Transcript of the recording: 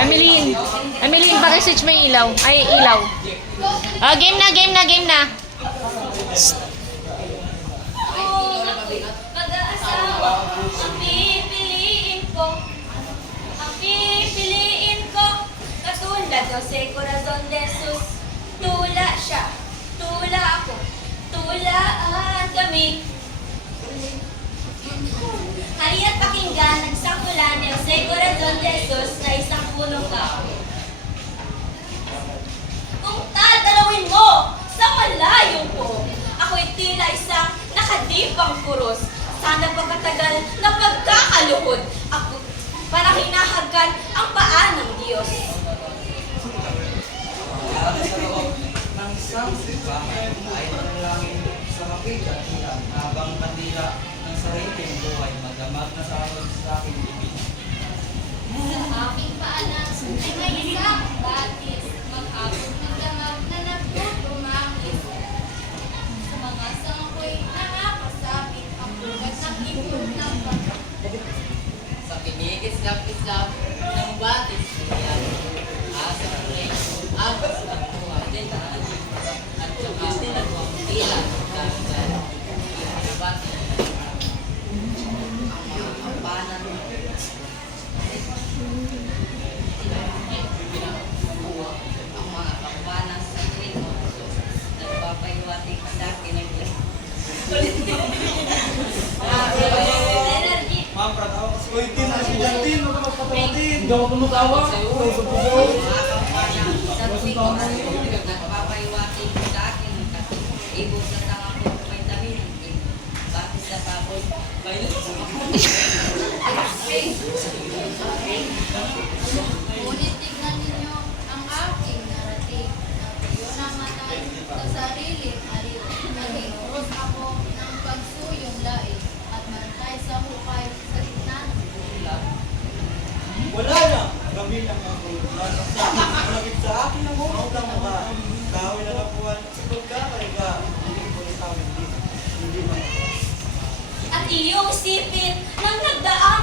Emeline. Emeline, paki-switch mo yung ilaw. Ay, ilaw. Oh, game na, game na, game na. Mag-aasawa, ang pipiliin ko. Ang pipiliin ko. Katulad Jose Corazon de Jesus. Tula siya. Tula ako. Tulaan kami. Halina't pakinggan, nagsakulan ni Jose Corazon de Jesus na isang punong kahoy. Kung tatalawin mo sa malayong po, ako'y tila isang nakadipang kuros. Sana pagkatagal na pagkakaluhod, ako para hinahagkan ang paa ng Diyos. Sa loob ng isang simbahan ay nanalangin sa makita niya habang kandila ng sariling buhay magamag na sahod sa aking bibig. Sa aking paanan ay may isang batis, mag-abot ng damag na nagtutumangis. Sa mga sangko'y nakakasabit ang bugat ng ibon ng baka. Sa kinigis-lapis-lap ng batis niya, asa ng rey, agos ng buhay din at saka tinagwang tila ng kanilan. Ang batis, ang mga kampanan, ang mga kampanan sa trino, nagpapaywating sa akin ng Energy. Ma'am, pratawa kasi ko yung tin. Si Jantin, huwag ka magpatawatin. Hindi ako tumutawa. mga kampanan sa trino, nagpapaywating sa akin ng ibog sa tanga ko may tamin. Bakit sa baboy? Bailot sa Ngunit tignan ninyo ang aking narating na kayo namatay sa sariling aliw. Naging krus ako ng pagsuyong lain at mantay sa hukay sa gitna ng ulan. Wala na. Kami lang ang kulungan. Malapit sa akin ang hulog ng mga kahoy na napuan. Sa pagkakariga, hindi ko sa amin dito. Hindi man. At iyong isipin ng nagdaan